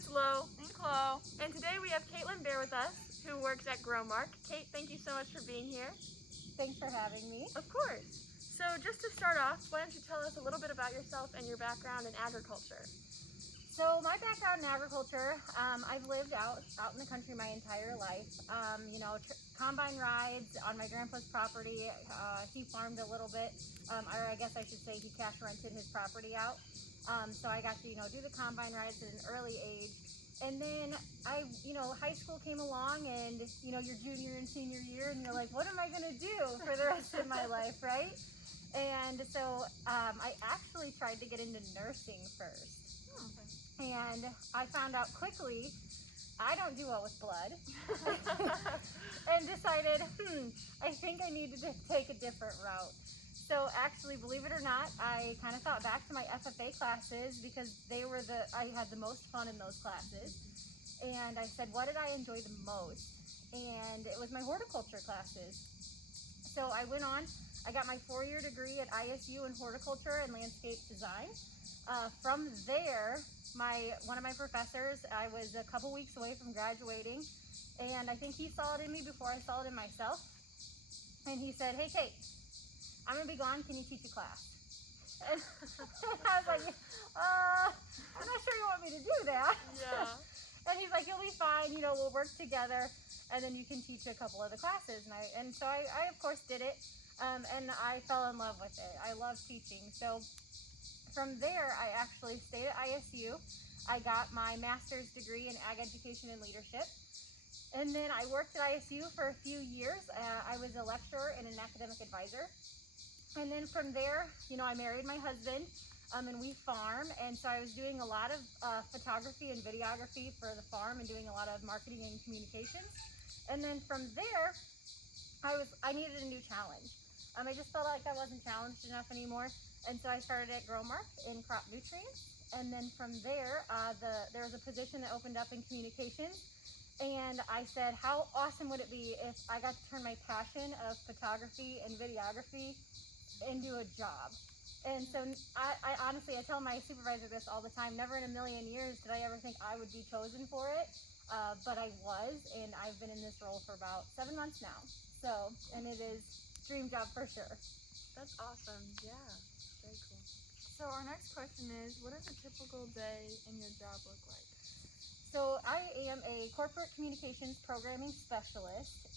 it's Lo. And Chlo. And today we have Katelynn Baer with us, who works at Growmark. Kate, thank you so much for being here. Thanks for having me. Of course. So just to start off, why don't you tell us a little bit about yourself and your background in agriculture? So my background in agriculture, I've lived out in the country my entire life. Combine rides on my grandpa's property. He farmed a little bit, or I guess I should say he cash rented his property out. So I got to, do the combine rides at an early age. And then high school came along and, your junior and senior year and you're like, what am I going to do for the rest of my life, right? And so I actually tried to get into nursing first. And I found out quickly I don't do well with blood and decided, I think I needed to take a different route. So actually, believe it or not, I kind of thought back to my FFA classes because I had the most fun in those classes. And I said, what did I enjoy the most? And it was my horticulture classes. So I went on, I got my 4-year degree at ISU in horticulture and landscape design. From there, one of my professors, I was a couple weeks away from graduating, and I think he saw it in me before I saw it in myself. And he said, hey Kate, I'm gonna be gone, can you teach a class? And I was like, I'm not sure you want me to do that. Yeah. And he's like, you'll be fine, we'll work together, and then you can teach a couple of the classes. And so I of course did it, and I fell in love with it. I love teaching. So from there, I actually stayed at ISU. I got my master's degree in ag education and leadership. And then I worked at ISU for a few years. I was a lecturer and an academic advisor. And then from there, I married my husband, and we farm. And so I was doing a lot of photography and videography for the farm and doing a lot of marketing and communications. And then from there, I needed a new challenge. I just felt like I wasn't challenged enough anymore. And so I started at Growmark in crop nutrients. And then from there, there was a position that opened up in communications. And I said, how awesome would it be if I got to turn my passion of photography and videography into a job? And so I honestly, I tell my supervisor this all the time, never in a million years did I ever think I would be chosen for it. But I was, and I've been in this role for about 7 months now. So, and it is a dream job for sure. That's awesome. Yeah. Very cool. So our next question is, what does a typical day in your job look like? So I am a corporate communications programming specialist.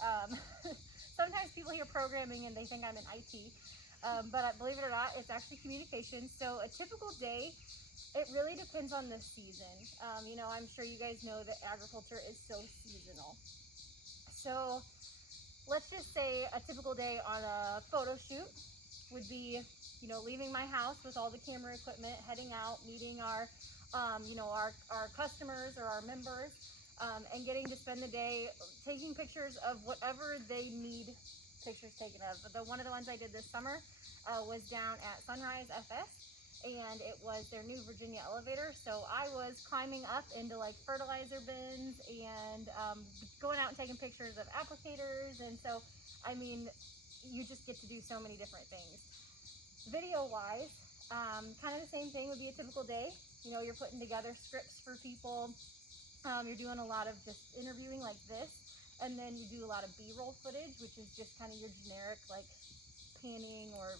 Sometimes people hear programming and they think I'm in IT, but believe it or not, it's actually communications. So a typical day, it really depends on the season. I'm sure you guys know that agriculture is so seasonal. So let's just say a typical day on a photo shoot would be leaving my house with all the camera equipment, heading out, meeting our customers or our members, and getting to spend the day taking pictures of whatever they need pictures taken of. But one of the ones I did this summer was down at Sunrise FS, and it was their new Virginia elevator. So I was climbing up into fertilizer bins and going out and taking pictures of applicators. And so, you just get to do so many different things. Video wise, kind of the same thing would be a typical day. You're putting together scripts for people. You're doing a lot of just interviewing like this. And then you do a lot of B-roll footage, which is just kind of your generic panning or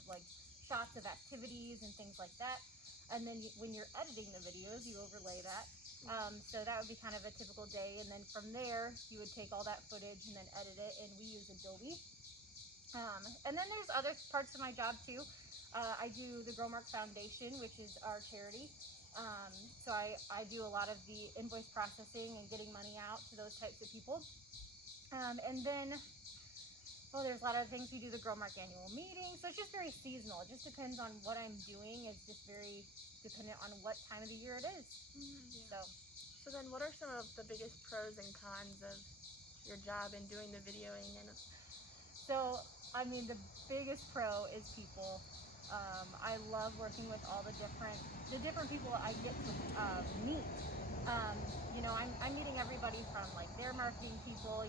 shots of activities and things like that. And then when you're editing the videos, you overlay that. So that would be kind of a typical day. And then from there, you would take all that footage and then edit it. And we use Adobe. And then there's other parts of my job too. I do the Growmark Foundation, which is our charity. So I do a lot of the invoice processing and getting money out to those types of people. And then, there's a lot of things. We do the Growmark annual meeting. So it's just very seasonal. It just depends on what I'm doing. It's just very dependent on what time of the year it is. Mm-hmm, yeah. So then what are some of the biggest pros and cons of your job in doing the videoing? So, the biggest pro is people. I love working with all the different people I get to meet. I'm meeting everybody from like their marketing people.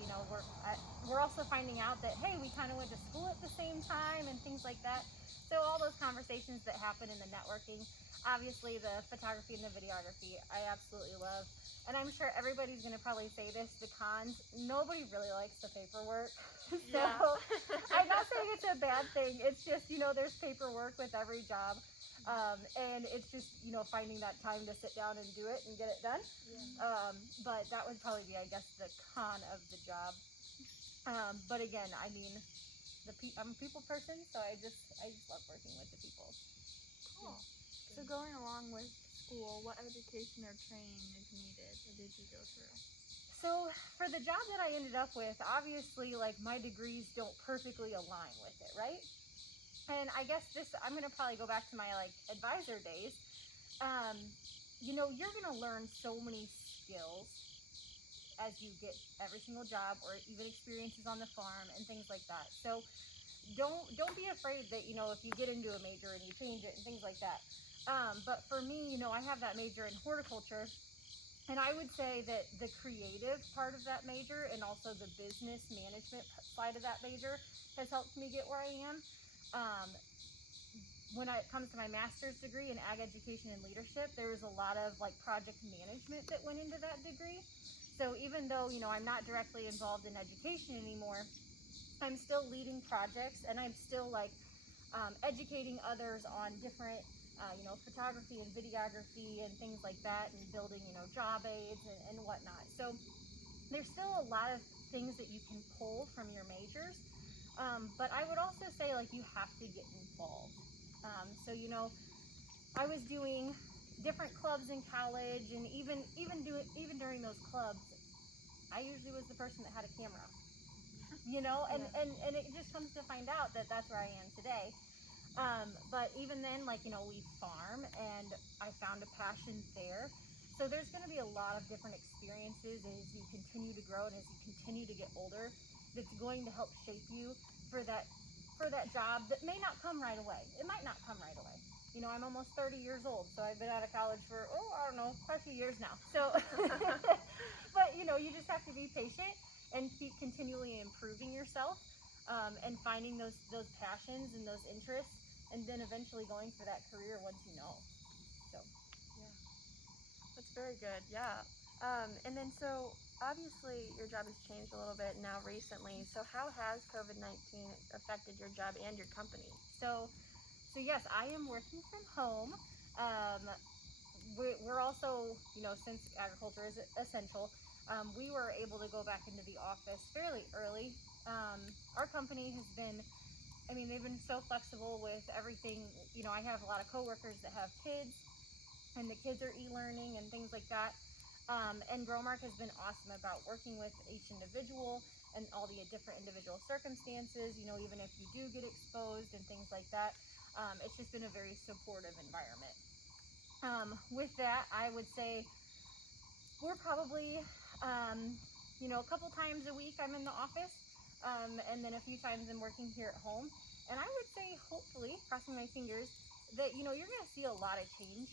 We're also finding out that, hey, we kind of went to school at the same time and things like that. So all those conversations that happen in the networking, obviously the photography and the videography, I absolutely love. And I'm sure everybody's going to probably say this, the cons, nobody really likes the paperwork. So Yeah. I'm not saying it's a bad thing. It's just, there's paperwork with every job. And it's just, finding that time to sit down and do it and get it done. Yeah. But that would probably be, I guess, the con of the job. But again, I mean, I'm a people person, so I just love working with the people. Cool. So going along with school, what education or training is needed, or did you go through? So for the job that I ended up with, obviously, like, my degrees don't perfectly align with it, right? And I guess I'm going to probably go back to my, like, advisor days. You're going to learn so many skills as you get every single job, or even experiences on the farm and things like that. So don't be afraid that, if you get into a major and you change it and things like that. But for me, I have that major in horticulture. And I would say that the creative part of that major and also the business management side of that major has helped me get where I am. When it comes to my master's degree in ag education and leadership, there was a lot of like project management that went into that degree. So even though, I'm not directly involved in education anymore, I'm still leading projects, and I'm still like educating others on different photography and videography and things like that, and building, job aids and whatnot. So there's still a lot of things that you can pull from your majors. But I would also say, like, you have to get involved. So I was doing different clubs in college, and even during those clubs, I usually was the person that had a camera. And it just comes to find out that that's where I am today. But even then, like, we farm, and I found a passion there. So there's going to be a lot of different experiences as you continue to grow and as you continue to get older, that's going to help shape you for that job that may not come right away. It might not come right away. I'm almost 30 years old, so I've been out of college for, I don't know, quite a few years now. So, but you just have to be patient and keep continually improving yourself, and finding those passions and those interests, and then eventually going for that career once you know. So, Yeah. That's very good. Yeah. And then so obviously your job has changed a little bit now recently. So how has COVID-19 affected your job and your company? so yes, I am working from home. We're also, since agriculture is essential, we were able to go back into the office fairly early. Our company has been, they've been so flexible with everything. I have a lot of coworkers that have kids, and the kids are e-learning and things like that. And Growmark has been awesome about working with each individual and all the different individual circumstances, even if you do get exposed and things like that. It's just been a very supportive environment. With that, I would say we're probably, a couple times a week I'm in the office, and then a few times I'm working here at home. And I would say, hopefully, crossing my fingers, that, you're going to see a lot of change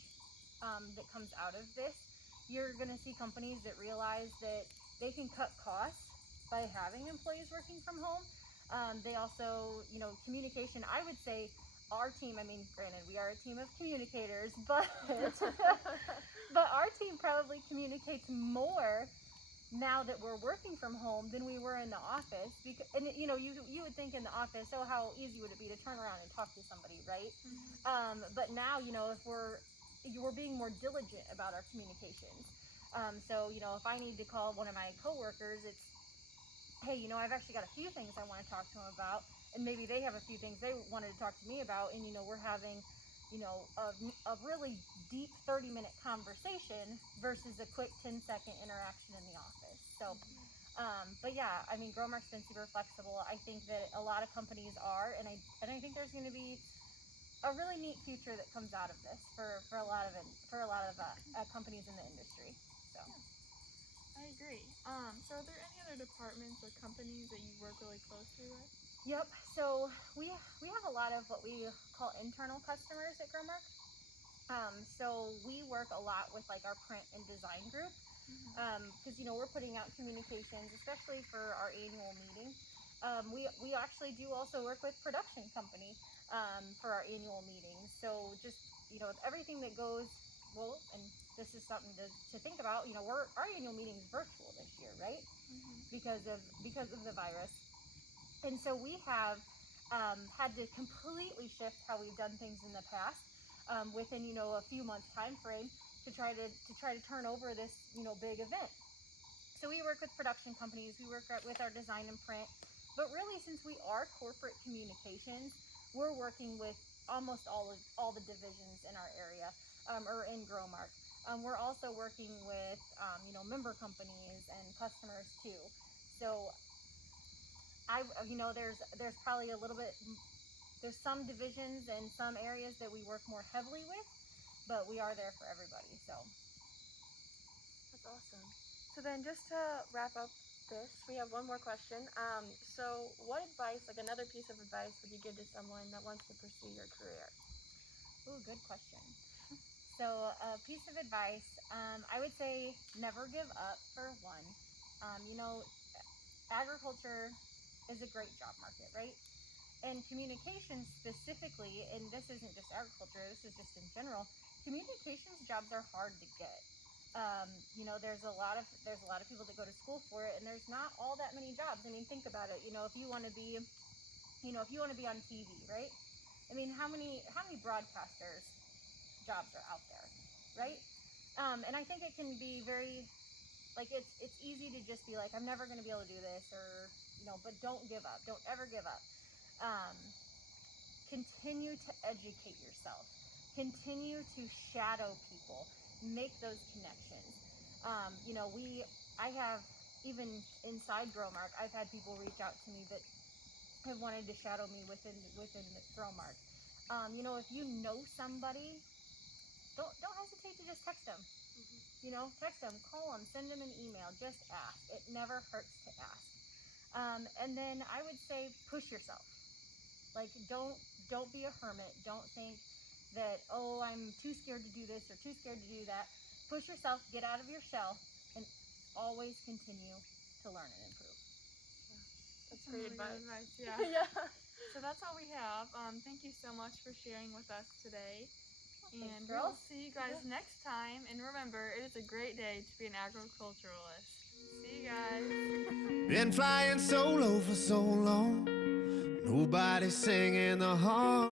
that comes out of this. You're going to see companies that realize that they can cut costs by having employees working from home. They also, communication, I would say, our team, granted, we are a team of communicators, but but our team probably communicates more now that we're working from home than we were in the office. And you would think in the office, how easy would it be to turn around and talk to somebody, right? Mm-hmm. But now, if we're being more diligent about our communications. So if I need to call one of my coworkers, it's, hey, I've actually got a few things I want to talk to them about, and maybe they have a few things they wanted to talk to me about, and we're having, a really deep 30-minute conversation versus a quick 10-second interaction in the office. So, but yeah, Growmark's been super flexible. I think that a lot of companies are, and I think there's going to be a really neat future that comes out of this for a lot of companies in the industry. So. I agree. So are there any other departments or companies that you work really closely with? Yep. So we have a lot of what we call internal customers at Growmark. So we work a lot with like our print and design group because we're putting out communications, especially for our annual meeting. We actually do also work with production company for our annual meeting. So just with everything that goes well, and this is something to think about. Our annual meeting is virtual this year, right? Because of the virus. And so we have had to completely shift how we've done things in the past within a few months time frame to try to turn over this big event. So we work with production companies, we work with our design and print, but really since we are corporate communications, we're working with almost all the divisions in our area or in Growmark. We're also working with member companies and customers too. So there's probably a little bit. There's some divisions and some areas that we work more heavily with, but we are there for everybody. So That's awesome. So then, just to wrap up this, we have one more question. So what advice, like another piece of advice, would you give to someone that wants to pursue your career? ooh, good question. So a piece of advice, I would say never give up for one. Agriculture is a great job market, right? And communications specifically, and this isn't just agriculture, this is just in general, communications jobs are hard to get. There's a lot of people that go to school for it, and there's not all that many jobs. I mean, think about it. If you want to be, if you want to be on TV, right? I mean, how many broadcasters jobs are out there, right? And I think it can be very like it's easy to just be like, I'm never going to be able to do this, or but don't give up. Don't ever give up. Um, Continue to educate yourself. Continue to shadow people. Make those connections. I have, even inside Growmark, I've had people reach out to me that have wanted to shadow me within the Growmark. If you know somebody, don't hesitate to just text them. Text them, call them, send them an email. Just ask. It never hurts to ask. And then I would say push yourself. Like don't be a hermit. Don't think that, oh, I'm too scared to do this or too scared to do that. Push yourself, get out of your shell, and always continue to learn and improve. That's Some great really good advice. Yeah. Yeah. So that's all we have. Thank you so much for sharing with us today. And Thanks, we'll girls. see you guys next time. And remember, it is a great day to be an agriculturalist. See you guys. Been flying solo for so long, nobody singing the heart.